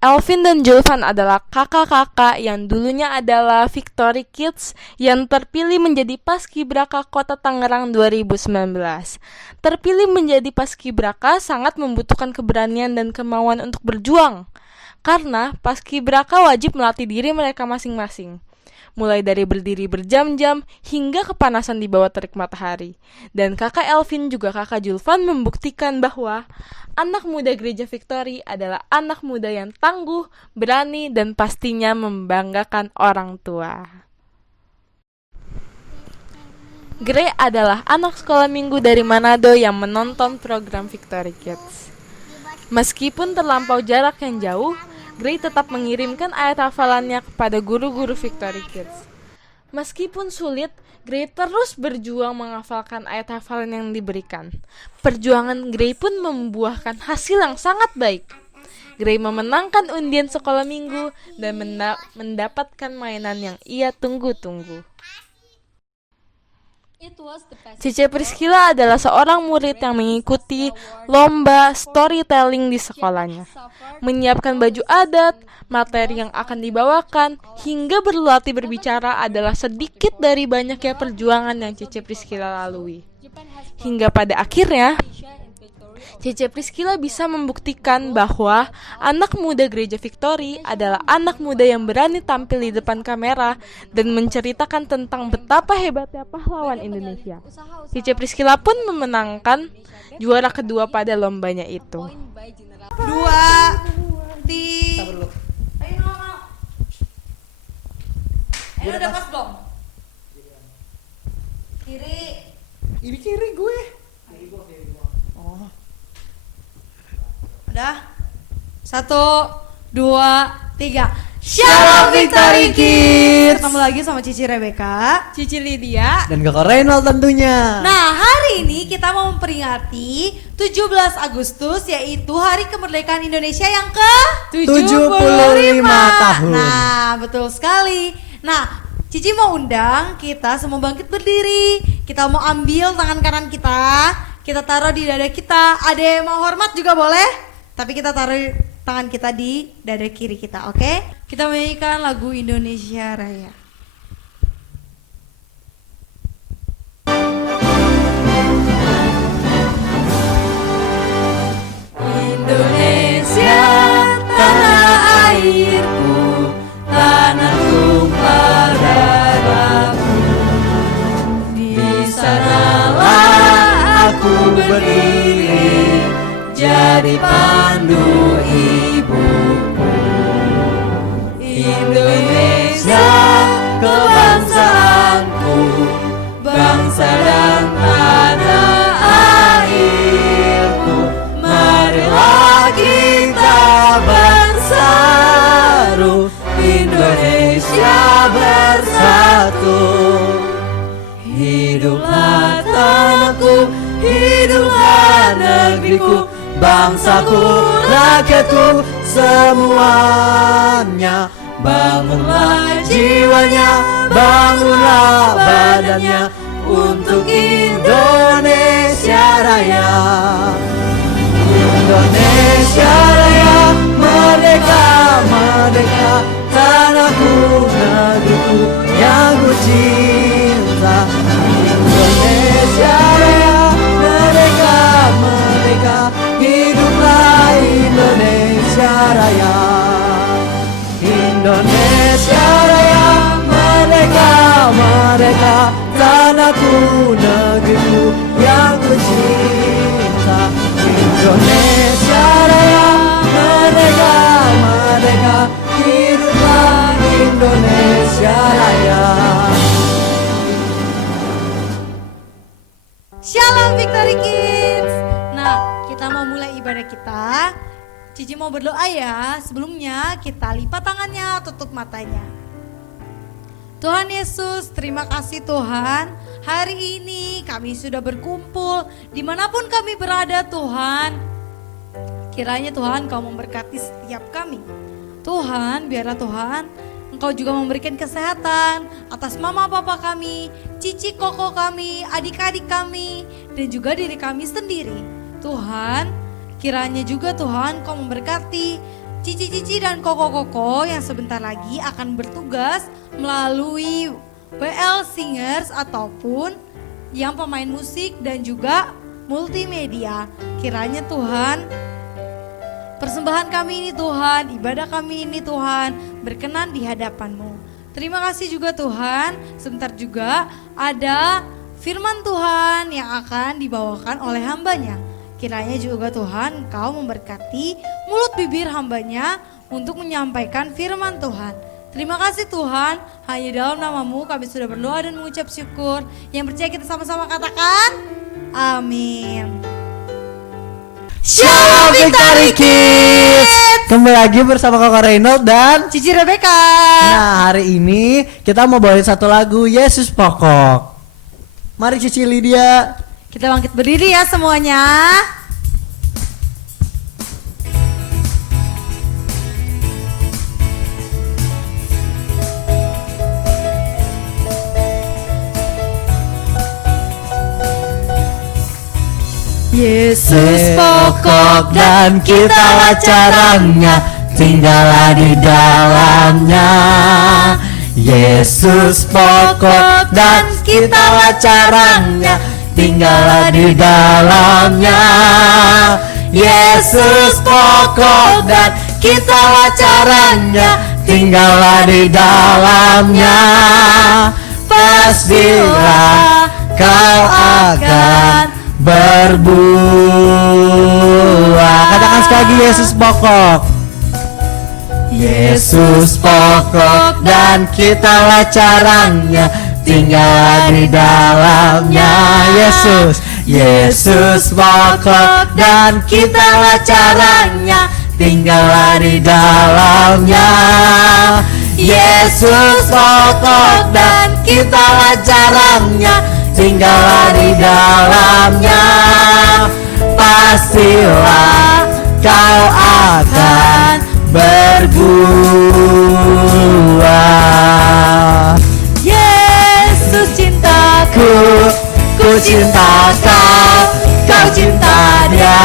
Elvin dan Julvan adalah kakak-kakak yang dulunya adalah Victory Kids yang terpilih menjadi Paskibraka Kota Tangerang 2019. Terpilih menjadi Paskibraka sangat membutuhkan keberanian dan kemauan untuk berjuang, karena Paskibraka wajib melatih diri mereka masing-masing, mulai dari berdiri berjam-jam hingga kepanasan di bawah terik matahari. Dan kakak Elvin juga kakak Julvan membuktikan bahwa anak muda Gereja Victory adalah anak muda yang tangguh, berani, dan pastinya membanggakan orang tua. Gray adalah anak sekolah minggu dari Manado yang menonton program Victory Kids. Meskipun terlampau jarak yang jauh, Gray tetap mengirimkan ayat hafalannya kepada guru-guru Victory Kids. Meskipun sulit, Gray terus berjuang menghafalkan ayat hafalan yang diberikan. Perjuangan Gray pun membuahkan hasil yang sangat baik. Gray memenangkan undian sekolah minggu dan mendapatkan mainan yang ia tunggu-tunggu. Cici Priscilla adalah seorang murid yang mengikuti lomba storytelling di sekolahnya, menyiapkan baju adat, materi yang akan dibawakan, hingga berlatih berbicara adalah sedikit dari banyaknya perjuangan yang Cici Priscilla lalui. Hingga pada akhirnya, Cici Priscilla bisa membuktikan bahwa anak muda Gereja Victory adalah anak muda yang berani tampil di depan kamera dan menceritakan tentang betapa hebatnya pahlawan Indonesia. Cici Priscilla pun memenangkan juara kedua pada lombanya itu. Dua, tiga. Ayo udah pas belum? Kiri. Ini kiri gue. Oh. Udah? 1, 2, 3. Shalom Victory Kids. Ketemu lagi sama Cici Rebecca, Cici Lydia, Dan kakak Reynald tentunya. Nah, hari ini kita mau memperingati 17 Agustus, yaitu Hari Kemerdekaan Indonesia yang ke-75 tahun. Nah, betul sekali. Nah, Cici mau undang kita semua bangkit berdiri. Kita mau ambil tangan kanan kita taruh di dada kita. Ada yang mau hormat juga boleh, tapi kita taruh tangan kita di dada kiri kita, oke? Kita menyanyikan lagu Indonesia Raya. Indonesia, tanah airku, tanah tumpah darahku. Di sanalah aku berdiri, jadi pandu ibuku. Indonesia, kebangsaanku, bangsa dan tanah airku. Marilah kita bersatu, Indonesia bersatu. Hiduplah tanahku, hiduplah negeriku, bangsaku, rakyatku, semuanya. Bangunlah jiwanya, bangunlah badannya, untuk Indonesia Raya. Indonesia Raya, merdeka, merdeka, tanahku, negeriku yang ku cinta. Indonesia Raya, merdeka, merdeka, hiduplah Indonesia Raya. Indonesia Raya, merdeka, merdeka, tanahku, negeriku yang ku cinta. Indonesia Raya, merdeka, merdeka, hiduplah Indonesia Raya. Shalom Victory Kids. Nah, kita mau mulai ibadah kita. Cici mau berdoa ya. Sebelumnya kita lipat tangannya, tutup matanya. Tuhan Yesus, terima kasih Tuhan. Hari ini kami sudah berkumpul dimanapun kami berada Tuhan. Kiranya Tuhan Kau memberkati setiap kami. Tuhan, biarlah Tuhan Engkau juga memberikan kesehatan atas mama papa kami, cici koko kami, adik-adik kami, dan juga diri kami sendiri. Tuhan, kiranya juga Tuhan Kau memberkati Cici-cici dan koko-koko yang sebentar lagi akan bertugas melalui WL Singers ataupun yang pemain musik dan juga multimedia. Kiranya Tuhan, persembahan kami ini Tuhan, ibadah kami ini Tuhan, berkenan di hadapan-Mu. Terima kasih juga Tuhan, sebentar juga ada firman Tuhan yang akan dibawakan oleh hamba-Nya. Kiranya juga Tuhan Engkau memberkati mulut bibir hamba-Nya untuk menyampaikan firman Tuhan. Terima kasih Tuhan, hanya dalam nama-Mu kami sudah berdoa dan mengucap syukur. Yang percaya kita sama-sama katakan, amin. Shalom Victory Kids. Kembali lagi bersama Kakak Reynold dan Cici Rebecca. Nah, hari ini kita mau bawain satu lagu, Yesus Pokok. Mari Cici Lydia. Kita bangkit berdiri ya semuanya. Yesus pokok dan kitalah caranya, tinggallah di dalamnya. Yesus pokok dan kitalah caranya, tinggallah di dalamnya. Yesus pokok dan kitalah caranya, tinggallah di dalamnya. Pastilah kau akan berbuah. Katakan sekali lagi, Yesus pokok. Yesus pokok dan kitalah caranya, tinggal di dalamnya. Yesus pokok dan kitalah caranya, tinggallah di dalamnya. Yesus pokok dan kitalah caranya, tinggallah di dalamnya. Pastilah kau akan berbuah. Yesus cintaku, Ku cinta kau, kau cinta dia.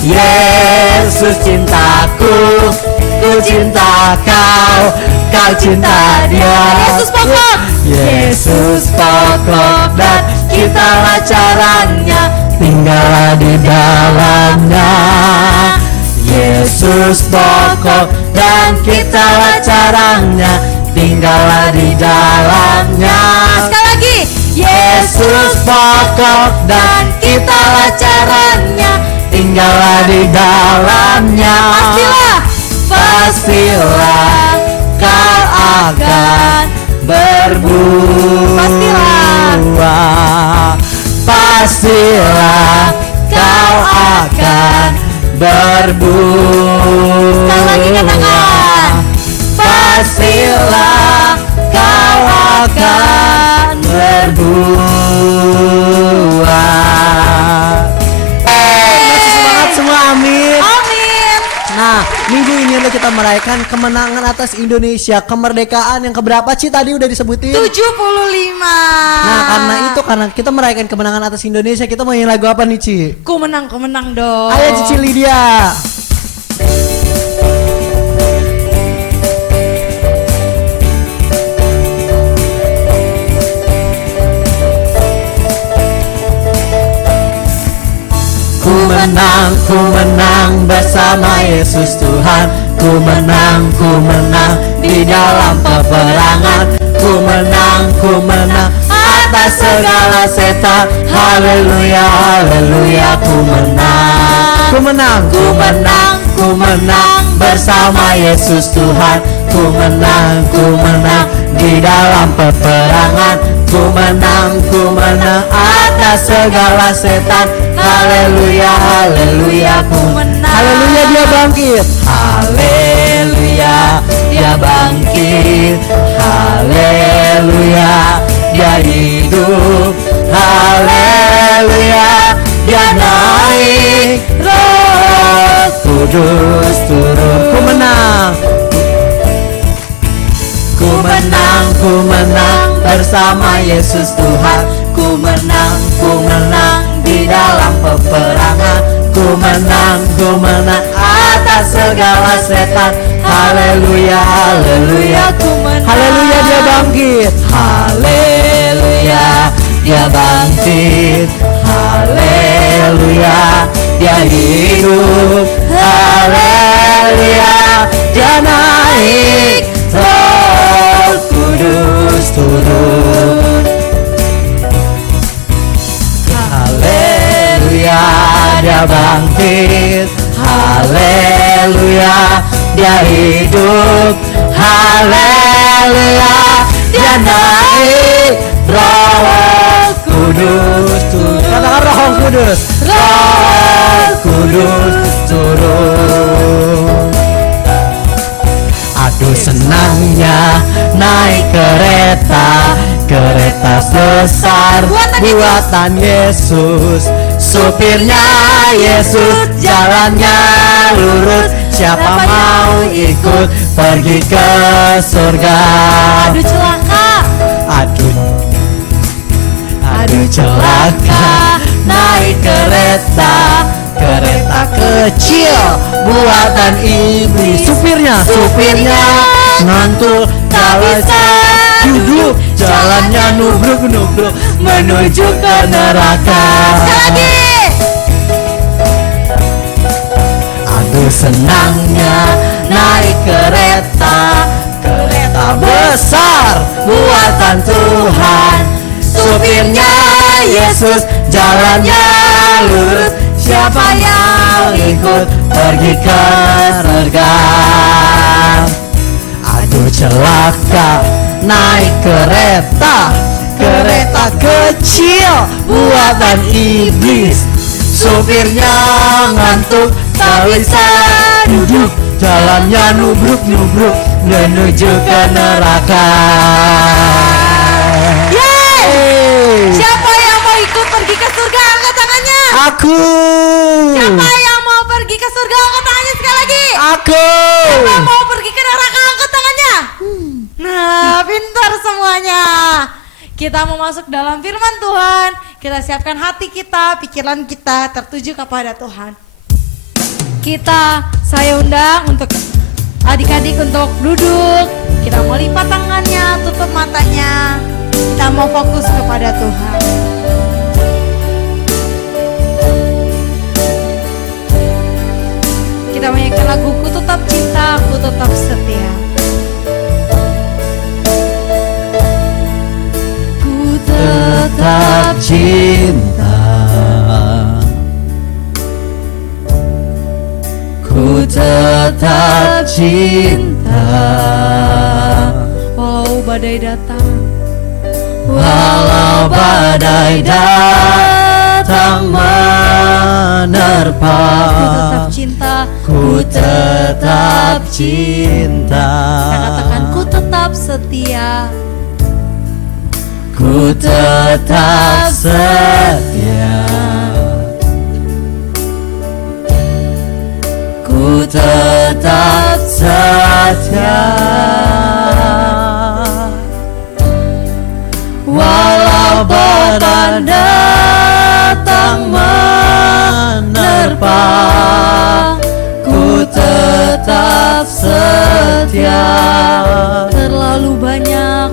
Yesus cintaku, ku cinta kau, kau cinta dia. Yesus pokok. Yesus pokok dan kitalah caranya, tinggallah di dalamnya. Yesus pokok dan kitalah caranya, tinggallah di dalamnya. Sekali lagi. Yesus pokok dan kitalah caranya, tinggallah di dalamnya. Pastilah kau akan berbuah. Pastilah kau akan berbuah. Sekali lagi katakan. Pastilah kau akan berbuah. Masih semangat semua, amin. Amin. Nah, minggu ini adalah kita merayakan kemenangan atas Indonesia, kemerdekaan yang keberapa Ci tadi udah disebutin? 75. Nah, karena kita merayakan kemenangan atas Indonesia, kita mau nyanyi lagu apa nih Ci? Ku menang dong. Ayo Cici Lydia. Ku menang bersama Yesus Tuhan. Ku menang di dalam peperangan. Ku menang atas segala setan. Haleluya, haleluya, ku menang. Ku menang bersama Yesus Tuhan. Ku menang di dalam peperangan. Ku menang atas segala setan. Haleluya, haleluya, ku menang. Haleluya, dia bangkit. Haleluya, dia bangkit. Haleluya, dia hidup. Haleluya, dia naik. Roh Kudus turun. Ku menang bersama Yesus Tuhan. Ku menang di dalam peperangan. Ku menang atas segala setan. Haleluya, haleluya, Ku menang. haleluya dia bangkit. Haleluya, dia bangkit. Haleluya, dia hidup. Haleluya, dia naik. Roh Kudus turun. Haleluya, dia bangkit. Haleluya, dia hidup. Haleluya, dia naik. Roh Kudus turun. Katakan Roh Kudus. Roh Kudus turun. Aduh senangnya naik kereta, kereta besar buatan Yesus. Supirnya Yesus, jalannya lurus. Siapa mau ikut pergi ke surga? Aduh celaka. Aduh celaka naik kereta, kereta kecil buatan iblis. Supirnya ngantuk, tak bisa duduk. Jalannya nubruk-nubruk menuju ke neraka. Sekali lagi. Aduh senangnya naik kereta, kereta besar buatan Tuhan. Supirnya Yesus, jalannya lurus. Siapa yang ikut pergi ke surga? Aduh celaka naik kereta, kereta kecil buatan iblis. Supirnya ngantuk, tak bisa duduk. Jalannya nubruk-nubruk menuju ke neraka. Siapa yang mau ikut pergi ke surga? Angkat tangannya. Aku. Siapa yang mau pergi ke surga? Angkat tangannya sekali lagi. Aku. Siapa yang mau pergi ke neraka? Angkat tangannya. Nah, pintar semuanya. Kita mau masuk dalam firman Tuhan. Kita siapkan hati kita, pikiran kita tertuju kepada Tuhan. Saya undang untuk adik-adik untuk duduk. Kita mau lipat tangannya, tutup matanya. Kita mau fokus kepada Tuhan. Kita menyanyikan lagu Ku Tetap Cinta, Ku Tetap Setia. Ku Tetap cinta, ku tetap cinta. Walau badai datang, Walau badai datang menerpa, ku tetap cinta. ku tetap cinta. Kita katakan ku tetap setia. Ku tetap setia, ku tetap setia. Walau badai datang menerpa, ku tetap setia. Terlalu banyak,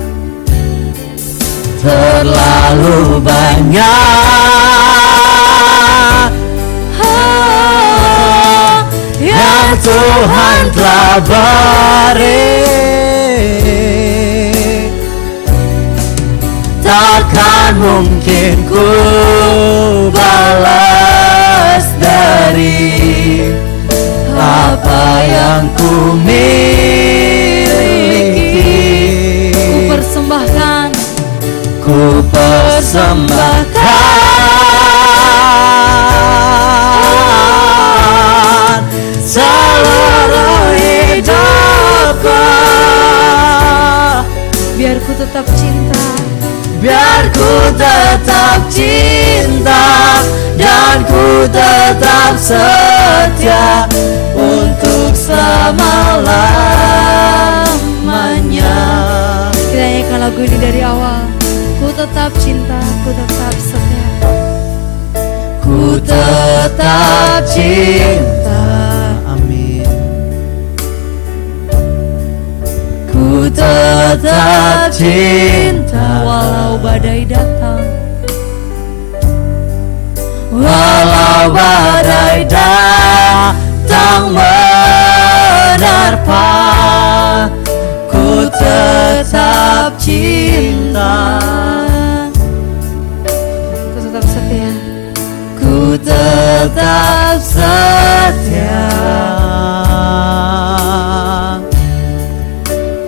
Terlalu banyak yang Tuhan telah beri, takkan mungkin ku balas dari apa yang ku miliki. ku persembahkan. Ku persembahkan seluruh hidupku, Biar ku tetap cinta, biar ku tetap cinta dan ku tetap setia untuk selama-lamanya. kita nyanyikan lagu ini dari awal. Ku tetap cinta, ku tetap setia. Ku tetap cinta, amin. tetap cinta walau badai datang. walau badai datang menerpa, ku tetap cinta, Ku tetap setia. ku tetap setia,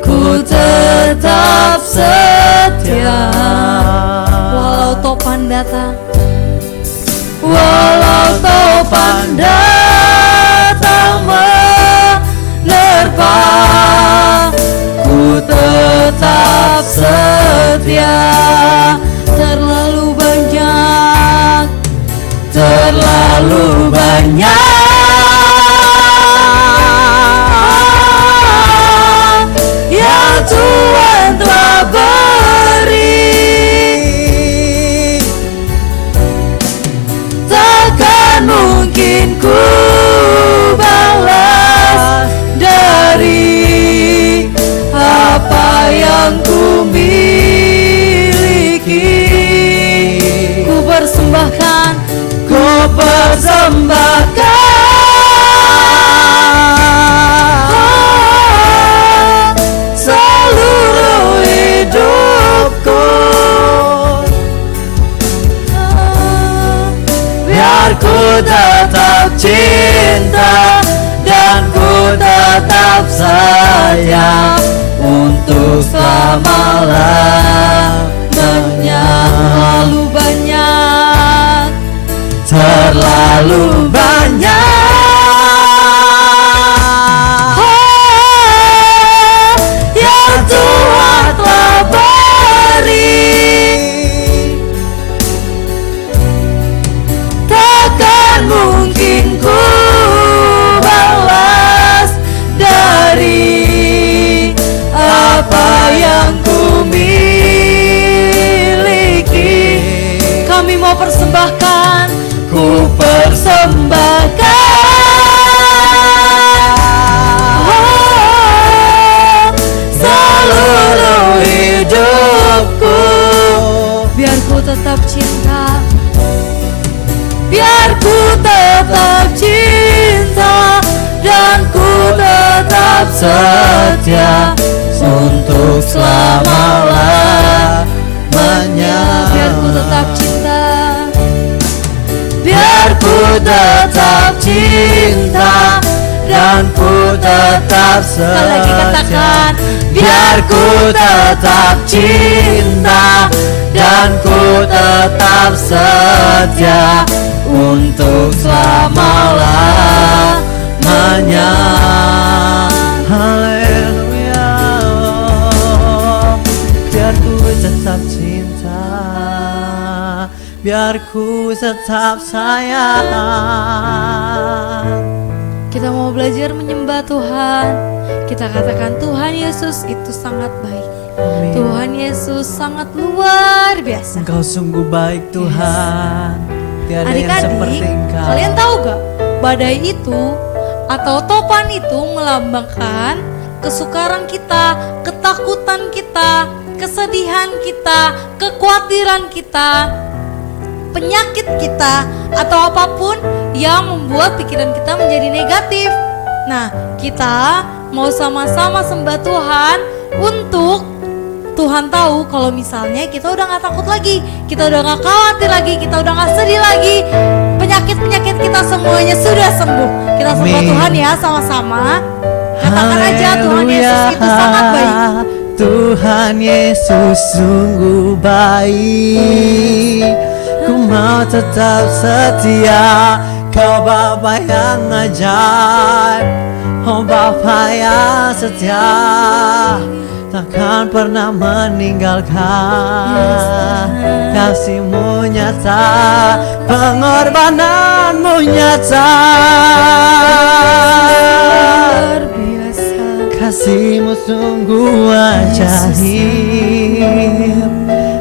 ku tetap setia, Walau topan datang. walau topan datang menerpa, ku tetap setia. Terlalu banyak Terlalu banyak yang Tuhan telah beri, takkan mungkin ku balas dari apa yang ku miliki. ku persembahkan. Ku persembahkan seluruh hidupku, biar ku tetap cinta dan ku tetap sayang untuk selama-lamanya. Terlalu banyak Terlalu banyak yang Tuhan telah beri, takkan mungkin ku balas dari apa yang ku miliki. kami mau persembahkan. Ku persembahkan seluruh hidupku, Biar ku tetap cinta. biar ku tetap cinta dan ku tetap setia untuk selama-lamanya. Biar ku tetap cinta. Biar ku tetap cinta dan ku tetap Sekali lagi katakan. setia. Biar ku tetap cinta dan ku tetap setia untuk selama-lamanya. Haleluya. Biar ku tetap cinta, biar ku tetap sayang. Kita mau belajar menyembah Tuhan. Kita katakan Tuhan Yesus itu sangat baik. Amin. Tuhan Yesus sangat luar biasa. Engkau sungguh baik Tuhan. Tiada yang seperti Adik-adik, Engkau. kalian tahu gak? Badai itu atau topan itu melambangkan kesukaran kita, ketakutan kita, kesedihan kita, kekhawatiran kita, penyakit kita, atau apapun yang membuat pikiran kita menjadi negatif. Nah, kita mau sama-sama sembah Tuhan untuk Tuhan tahu kalau misalnya kita udah gak takut lagi, kita udah gak khawatir lagi, kita udah gak sedih lagi, penyakit-penyakit kita semuanya sudah sembuh. Kita sembah Amin. Tuhan ya sama-sama. Katakan aja Tuhan Yesus itu sangat baik. Tuhan Yesus sungguh baik. Ku mau tetap setia, Kau Bapa yang ajaib, oh Bapa yang setia, takkan pernah meninggalkan. Kasih-Mu nyata, pengorbananmu nyata, Luar biasa. kasih-Mu sungguh ajaib.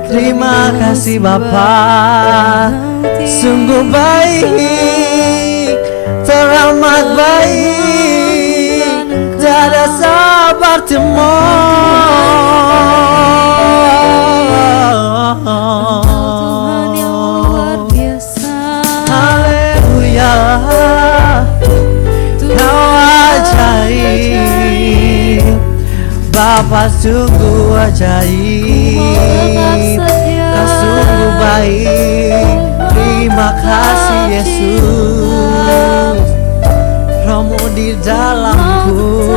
Terima kasih Bapa, sungguh baik, teramat baik, tiada seperti-Mu Bapa sungguh ajaib, Kau sungguh baik. Terima kasih Yesus, Rohmu di dalamku,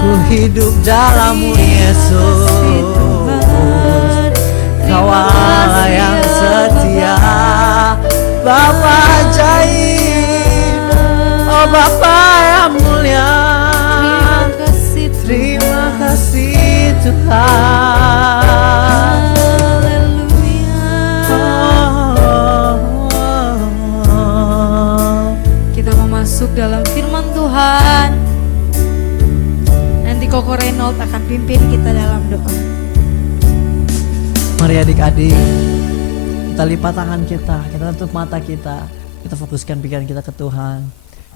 ku hidup dalam-Mu Yesus. Kau Allah yang setia, Bapa ajaib, oh Bapa yang mulia. Terima kasih Tuhan. Kita mau masuk dalam firman Tuhan. Nanti Koko Reynold akan pimpin kita dalam doa. Mari adik-adik, kita lipat tangan kita tutup mata kita fokuskan pikiran kita ke Tuhan.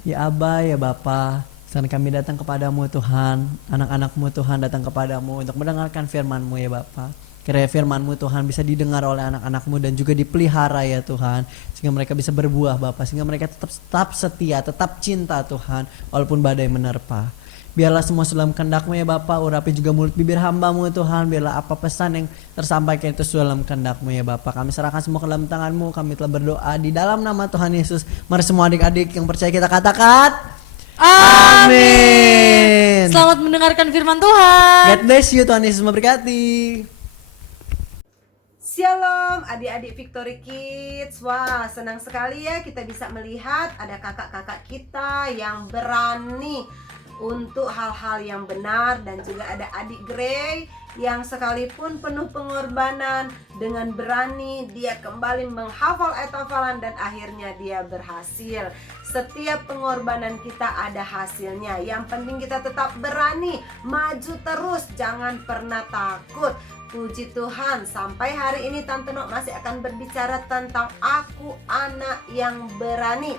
Ya Aba, ya Bapa, sekarang kami datang kepadamu Tuhan, anak-anakmu Tuhan datang kepadamu untuk mendengarkan firman-Mu ya Bapa. Kiranya firman-Mu Tuhan bisa didengar oleh anak-anak-Mu dan juga dipelihara ya Tuhan, sehingga mereka bisa berbuah Bapa, sehingga mereka tetap setia, tetap cinta Tuhan, walaupun badai menerpa. Biarlah semua dalam kehendak-Mu ya Bapa, urapi juga mulut bibir hamba-Mu Tuhan. Biarlah apa pesan yang tersampaikan itu dalam kehendak-Mu ya Bapa. Kami serahkan semua ke dalam tangan-Mu. Kami telah berdoa di dalam nama Tuhan Yesus. Mari semua adik-adik yang percaya kita katakan amin. Selamat mendengarkan firman Tuhan. God bless you, Tuhan Yesus memberkati. Shalom adik-adik Victory Kids. Wah, senang sekali ya kita bisa melihat ada kakak-kakak kita yang berani untuk hal-hal yang benar, dan juga ada adik Grey yang sekalipun penuh pengorbanan, dengan berani dia kembali menghafal ayat hafalan dan akhirnya dia berhasil. Setiap pengorbanan kita ada hasilnya. Yang penting kita tetap berani, maju terus, jangan pernah takut. Puji Tuhan, sampai hari ini Tante Nok masih akan berbicara tentang aku anak yang berani.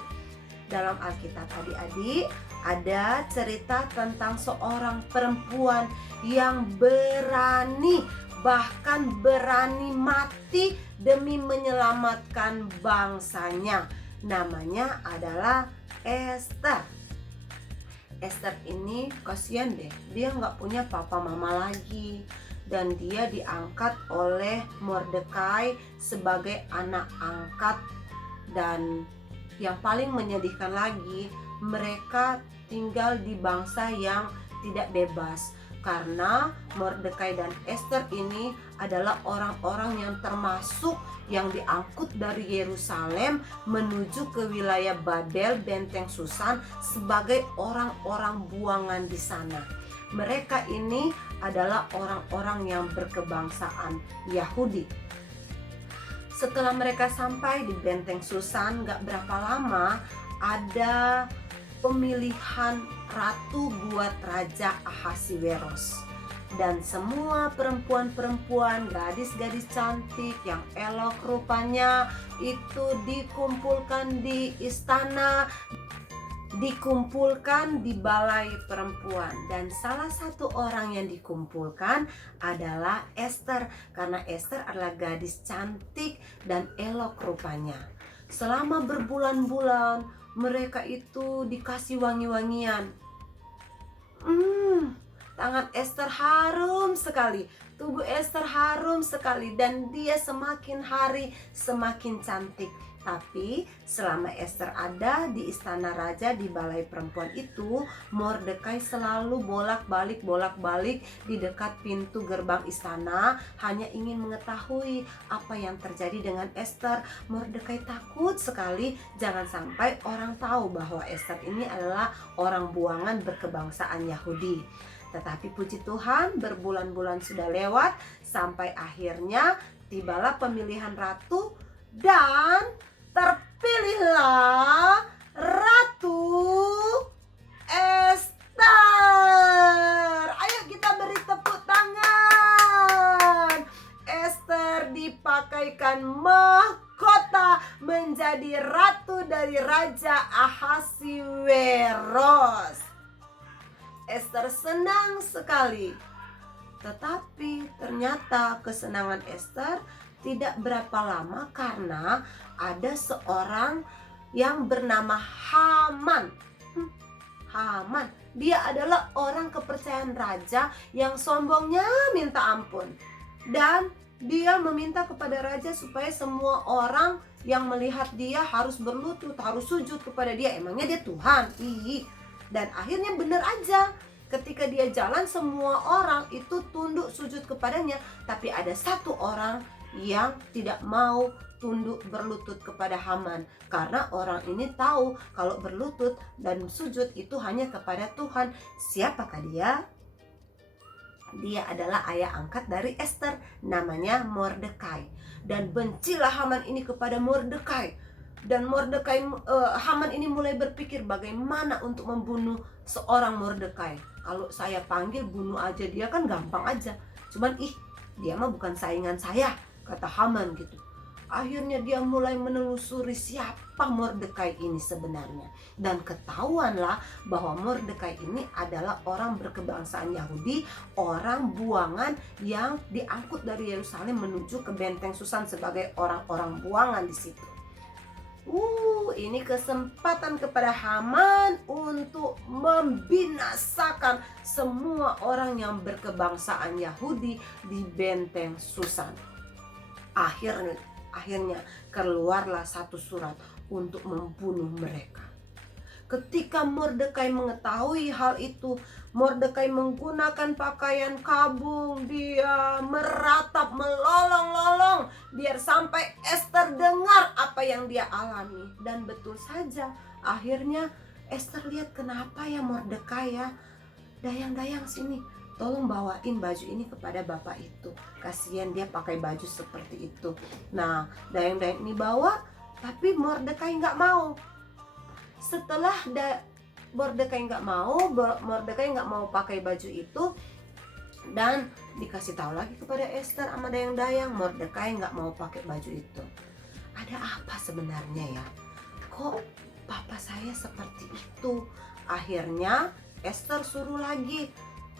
Dalam Alkitab adik-adik ada cerita tentang seorang perempuan yang berani, bahkan berani mati demi menyelamatkan bangsanya. Namanya adalah Esther. Esther ini kasihan deh, dia nggak punya papa mama lagi, dan dia diangkat oleh Mordekai sebagai anak angkat. Dan yang paling menyedihkan lagi, mereka tinggal di bangsa yang tidak bebas, karena Mordekai dan Esther ini adalah orang-orang yang termasuk yang diangkut dari Yerusalem menuju ke wilayah Babel, benteng Susan, sebagai orang-orang buangan di sana. Mereka ini adalah orang-orang yang berkebangsaan Yahudi. Setelah mereka sampai di benteng Susan, gak berapa lama ada pemilihan ratu buat Raja Ahasiweros. Dan semua perempuan-perempuan, gadis-gadis cantik yang elok rupanya itu dikumpulkan di istana, dikumpulkan di balai perempuan. Dan salah satu orang yang dikumpulkan adalah Esther, karena Esther adalah gadis cantik dan elok rupanya. Selama berbulan-bulan mereka itu dikasih wangi-wangian. Tangan Esther harum sekali, tubuh Esther harum sekali, dan dia semakin hari semakin cantik. Tapi selama Esther ada di istana raja di balai perempuan itu, Mordekai selalu bolak-balik di dekat pintu gerbang istana, hanya ingin mengetahui apa yang terjadi dengan Esther. Mordekai takut sekali jangan sampai orang tahu bahwa Esther ini adalah orang buangan berkebangsaan Yahudi. Tetapi puji Tuhan, berbulan-bulan sudah lewat sampai akhirnya tibalah pemilihan ratu, dan terpilihlah Ratu Esther. Ayo kita beri tepuk tangan. Esther dipakaikan mahkota menjadi ratu dari Raja Ahasiweros. Esther senang sekali. Tetapi ternyata kesenangan Esther tidak berapa lama, karena ada seorang yang bernama Haman. Haman. Dia adalah orang kepercayaan raja yang sombongnya minta ampun. Dan dia meminta kepada raja supaya semua orang yang melihat dia harus berlutut, harus sujud kepada dia. Emangnya dia Tuhan? Dan akhirnya benar aja. Ketika dia jalan, semua orang itu tunduk sujud kepadanya. Tapi ada satu orang yang tidak mau tunduk berlutut kepada Haman, karena orang ini tahu kalau berlutut dan sujud itu hanya kepada Tuhan. Siapakah dia? Dia adalah ayah angkat dari Esther, namanya Mordekai. Dan bencilah Haman ini kepada Mordekai. Dan Haman ini mulai berpikir bagaimana untuk membunuh seorang Mordekai. Kalau saya panggil bunuh aja dia kan gampang aja. Cuman dia mah bukan saingan saya, kata Haman gitu. Akhirnya dia mulai menelusuri siapa Mordekai ini sebenarnya. Dan ketahuanlah bahwa Mordekai ini adalah orang berkebangsaan Yahudi, orang buangan yang diangkut dari Yerusalem menuju ke benteng Susan sebagai orang-orang buangan di situ. Ini kesempatan kepada Haman untuk membinasakan semua orang yang berkebangsaan Yahudi di benteng Susan. Akhirnya keluarlah satu surat untuk membunuh mereka. Ketika Mordekai mengetahui hal itu, Mordekai menggunakan pakaian kabung. Dia meratap, melolong-lolong biar sampai Esther dengar apa yang dia alami. Dan betul saja, akhirnya Esther lihat, kenapa ya Mordekai ya? Dayang-dayang sini, tolong bawain baju ini kepada bapak itu. Kasihan dia pakai baju seperti itu. Nah, dayang-dayang ini bawa, tapi Mordekai nggak mau. Setelah Mordekai nggak mau pakai baju itu, dan dikasih tahu lagi kepada Esther sama dayang-dayang, Mordekai nggak mau pakai baju itu. Ada apa sebenarnya ya? Kok papa saya seperti itu? Akhirnya Esther suruh lagi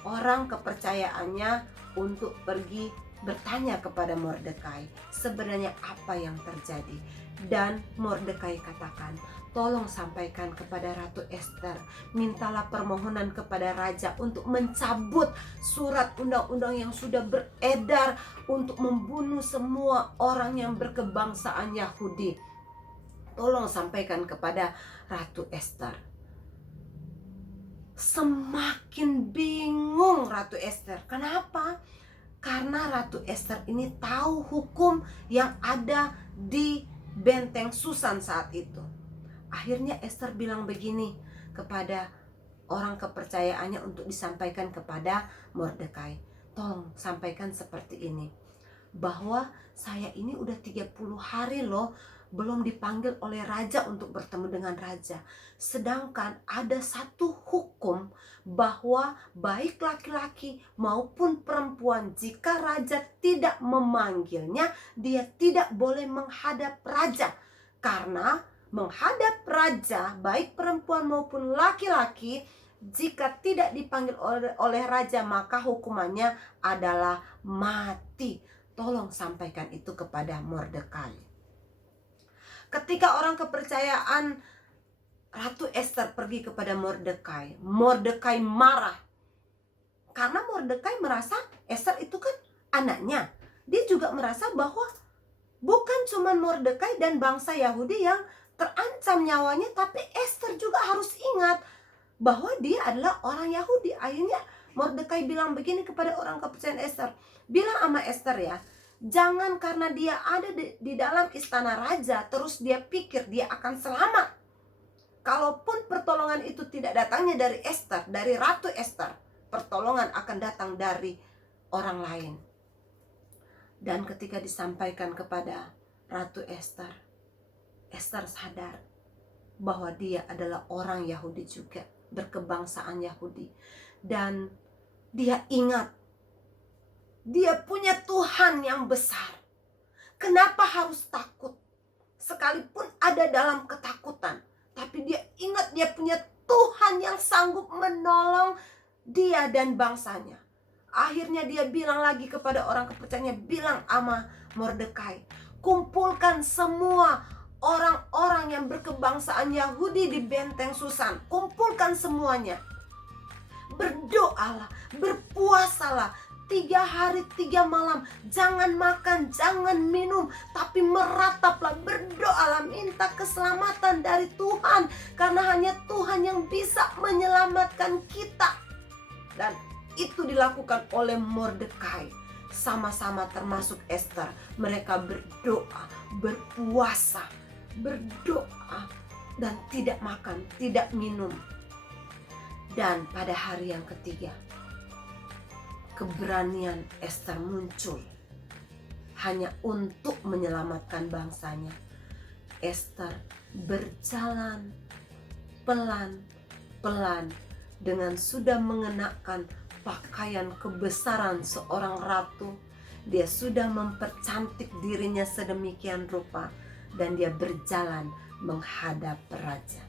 orang kepercayaannya untuk pergi bertanya kepada Mordekai sebenarnya apa yang terjadi. Dan Mordekai katakan, tolong sampaikan kepada Ratu Esther, mintalah permohonan kepada raja untuk mencabut surat undang-undang yang sudah beredar untuk membunuh semua orang yang berkebangsaan Yahudi. Tolong sampaikan kepada Ratu Esther. Semakin bingung Ratu Esther. Kenapa? Karena Ratu Esther ini tahu hukum yang ada di benteng Susan saat itu. Akhirnya Esther bilang begini kepada orang kepercayaannya untuk disampaikan kepada Mordekai. Tolong sampaikan seperti ini, bahwa saya ini udah 30 hari loh belum dipanggil oleh raja untuk bertemu dengan raja. Sedangkan ada satu hukum bahwa baik laki-laki maupun perempuan, jika raja tidak memanggilnya, dia tidak boleh menghadap raja. Karena menghadap raja, baik perempuan maupun laki-laki, jika tidak dipanggil oleh raja, maka hukumannya adalah mati. Tolong sampaikan itu kepada Mordekai. Ketika orang kepercayaan Ratu Esther pergi kepada Mordekai, Mordekai marah. Karena Mordekai merasa Esther itu kan anaknya. Dia juga merasa bahwa bukan cuma Mordekai dan bangsa Yahudi yang terancam nyawanya, tapi Esther juga harus ingat bahwa dia adalah orang Yahudi. Akhirnya Mordekai bilang begini kepada orang kepercayaan Esther, bilang sama Esther ya, jangan karena dia ada di dalam istana raja terus dia pikir dia akan selamat. Kalaupun pertolongan itu tidak datangnya dari Esther, dari Ratu Esther, pertolongan akan datang dari orang lain. Dan ketika disampaikan kepada Ratu Esther, Esther sadar bahwa dia adalah orang Yahudi juga, berkebangsaan Yahudi. Dan dia ingat, dia punya Tuhan yang besar. Kenapa harus takut? Sekalipun ada dalam ketakutan, tapi dia ingat dia punya Tuhan yang sanggup menolong dia dan bangsanya. Akhirnya dia bilang lagi kepada orang kepercayaannya, bilang sama Mordekai, kumpulkan semua orang-orang yang berkebangsaan Yahudi di benteng Susan. Kumpulkan semuanya. Berdoalah, berpuasalah 3 hari 3 malam. Jangan makan, jangan minum, tapi merataplah, berdoalah, minta keselamatan dari Tuhan. Karena hanya Tuhan yang bisa menyelamatkan kita. Dan itu dilakukan oleh Mordekai. Sama-sama termasuk Esther. Mereka berdoa, berpuasa, berdoa, dan tidak makan, tidak minum. Dan pada hari yang ketiga, keberanian Esther muncul hanya untuk menyelamatkan bangsanya. Esther berjalan pelan-pelan dengan sudah mengenakan pakaian kebesaran seorang ratu. Dia sudah mempercantik dirinya sedemikian rupa dan dia berjalan menghadap raja.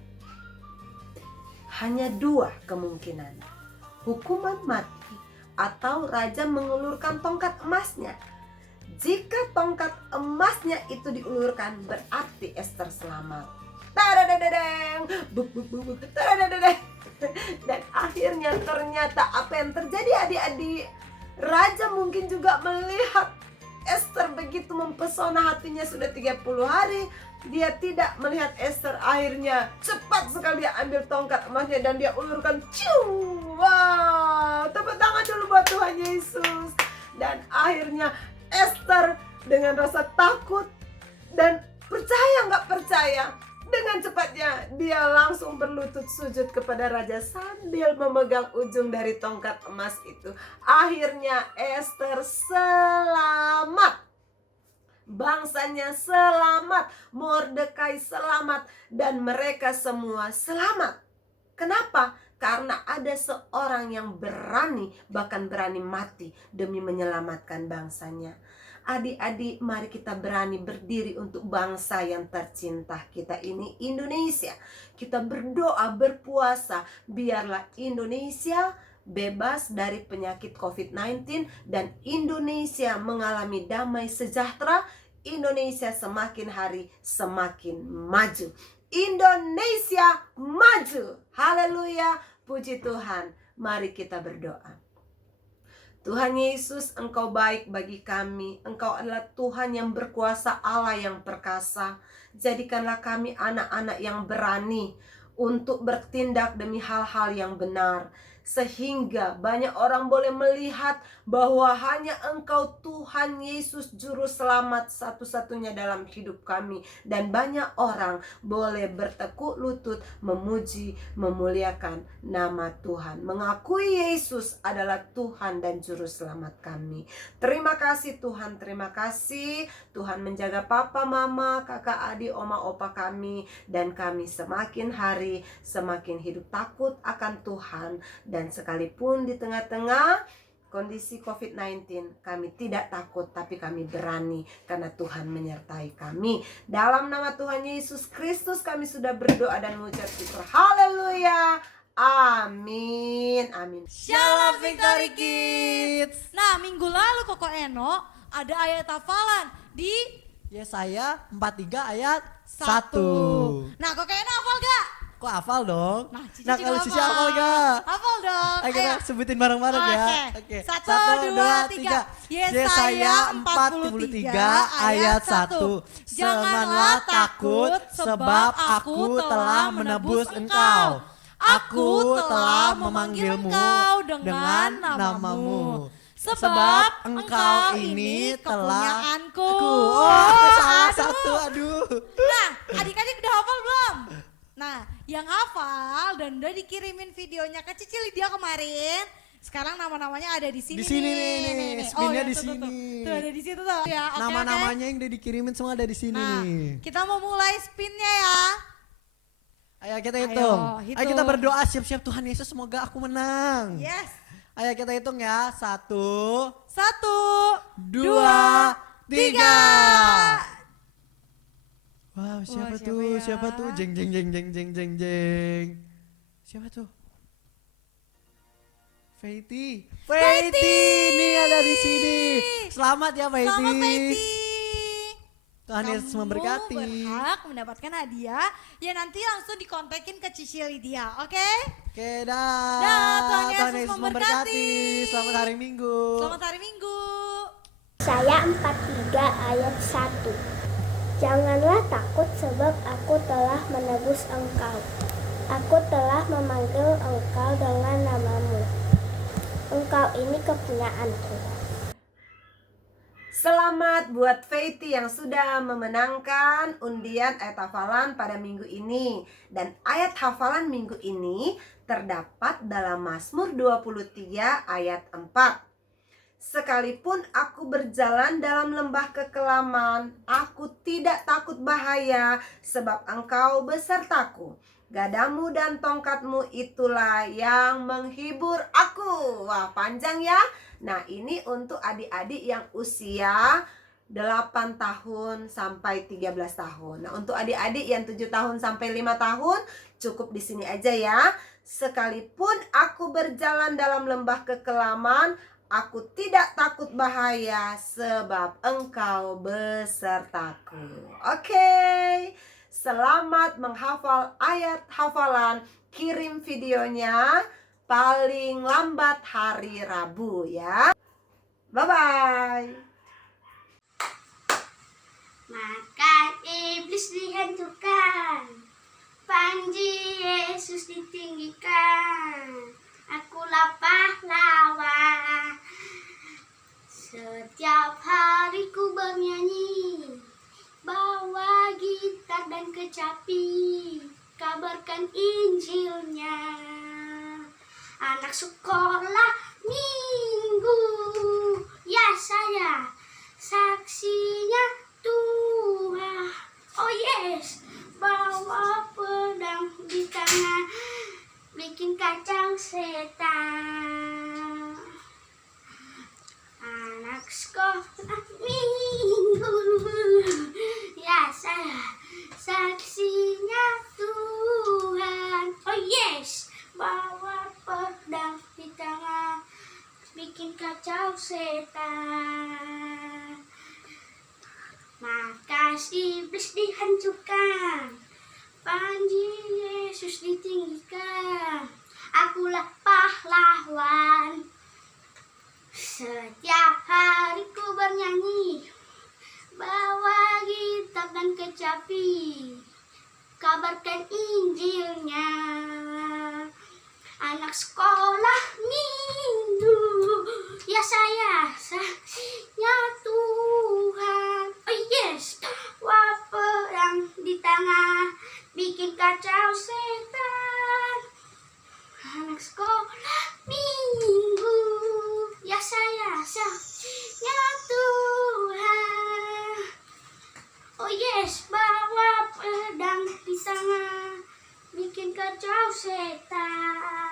Hanya 2 kemungkinan, hukuman mati atau raja mengulurkan tongkat emasnya. Jika tongkat emasnya itu diulurkan, berarti Esther selamat. Tadadadadang, buk buk buk buk, tadadadadang. Dan akhirnya ternyata apa yang terjadi adik-adik? Raja mungkin juga melihat Esther begitu mempesona, hatinya sudah 30 hari. Dia tidak melihat Esther, akhirnya cepat sekali dia ambil tongkat emasnya dan dia ulurkan. Ciu! Wow, tepuk tangan dulu buat Tuhan Yesus. Dan akhirnya Esther dengan rasa takut dan percaya nggak percaya, dengan cepatnya dia langsung berlutut sujud kepada raja sambil memegang ujung dari tongkat emas itu. Akhirnya Esther selamat. Bangsanya selamat, Mordekai selamat, dan mereka semua selamat. Kenapa? Karena ada seorang yang berani, bahkan berani mati demi menyelamatkan bangsanya. Adik-adik, mari kita berani berdiri untuk bangsa yang tercinta kita ini, Indonesia. Kita berdoa, berpuasa, biarlah Indonesia bebas dari penyakit COVID-19 dan Indonesia mengalami damai sejahtera. Indonesia semakin hari semakin maju. Indonesia maju. Haleluya, puji Tuhan. Mari kita berdoa. Tuhan Yesus, Engkau baik bagi kami. Engkau adalah Tuhan yang berkuasa, Allah yang perkasa. Jadikanlah kami anak-anak yang berani untuk bertindak demi hal-hal yang benar, sehingga banyak orang boleh melihat bahwa hanya Engkau Tuhan Yesus Juru Selamat satu-satunya dalam hidup kami. Dan banyak orang boleh bertekuk lutut memuji, memuliakan nama Tuhan, mengakui Yesus adalah Tuhan dan Juru Selamat kami. Terima kasih Tuhan, terima kasih Tuhan menjaga papa, mama, kakak, adik, oma, opa kami. Dan kami semakin hari semakin hidup takut akan Tuhan. Dan sekalipun di tengah-tengah kondisi COVID-19, kami tidak takut, tapi kami berani karena Tuhan menyertai kami. Dalam nama Tuhan Yesus Kristus kami sudah berdoa dan mengucap syukur. Haleluya. Amin. Amin. Shalom Victory Kids. Nah, minggu lalu Koko Eno ada ayat hafalan di Yesaya 43 ayat 1. Nah, Koko Eno hafal gak? Kok hafal dong? Nah, Cici kalau juga Cici hafal gak? Hafal dong. Ayo kita sebutin bareng-bareng ya. Oke. 1, 2, 3. Yesaya 43 ayat 1. Janganlah takut, sebab aku telah menebus engkau. Aku telah memanggilmu dengan namamu. Sebab engkau ini kepunyaanku. Salah satu, aduh. Nah, adik-adik udah hafal belum? Nah, yang hafal dan udah dikirimin videonya ke Cici Lydia kemarin. Sekarang nama-namanya ada di sini. Di sini nih. Spinnya di sini. Tuh ada di situ tuh. Ya, nama-namanya yang udah dikirimin semua ada di sini nih. Kita mau mulai spinnya ya. Ayo kita hitung. Ayo kita berdoa siap-siap, Tuhan Yesus semoga aku menang. Yes. Ayo kita hitung ya. 1, 2, 3. Wow, siapa Wah, tuh? ya? Siapa tuh? Jeng. Siapa tuh? Faiti nih ada di sini. Selamat ya Faiti. Selamat Faiti. Tuhan Yesus memberkati. Kamu berhak mendapatkan hadiah. Ya nanti langsung dikontakin ke Cici Lydia, oke? Oke, dah. Dah, Tuhan Yesus memberkati. Selamat hari Minggu. Selamat hari Minggu. Saya 43 ayat 1. Janganlah takut sebab aku telah menebus engkau. Aku telah memanggil engkau dengan namamu. Engkau ini kepunyaanku. Selamat buat Faithy yang sudah memenangkan undian ayat hafalan pada minggu ini. Dan ayat hafalan minggu ini terdapat dalam Mazmur 23 ayat 4. Sekalipun aku berjalan dalam lembah kekelaman, aku tidak takut bahaya, sebab engkau besertaku. Gadamu dan tongkatmu itulah yang menghibur aku. Wah, panjang ya. Nah, ini untuk adik-adik yang usia 8 tahun sampai 13 tahun. Nah, untuk adik-adik yang 7 tahun sampai 5 tahun, cukup di sini aja ya. Sekalipun aku berjalan dalam lembah kekelaman, aku tidak takut bahaya, sebab engkau besertaku. Oke. Selamat menghafal ayat hafalan. Kirim videonya paling lambat hari Rabu ya. Bye-bye. Maka iblis dihancurkan, panji Yesus ditinggikan. Akulah pahlawan. Setiap hari ku bernyanyi, bawa gitar dan kecapi, kabarkan Injilnya. Anak sekolah minggu, ya saya saksinya Tuhan. Oh yes, bawa pedang di tangan, bikin kacau setan. Anak sekolah minggu, ya saya saksinya Tuhan. Oh yes, bawa pedang di tangan, bikin kacau setan. Maka iblis dihancurkan, panji Yesus ditinggikan. Akulah pahlawan. Setiap hari ku bernyanyi, bawa gitar dan kecapi, kabarkan Injilnya. Anak sekolah minggu, ya saya saksinya Tuhan. Oh yes, wah pedang di tangan, bikin kacau setan. Anak sekolah minggu, ya saya saksinya Tuhan. Oh yes, bawa pedang di tangan, bikin kacau setan.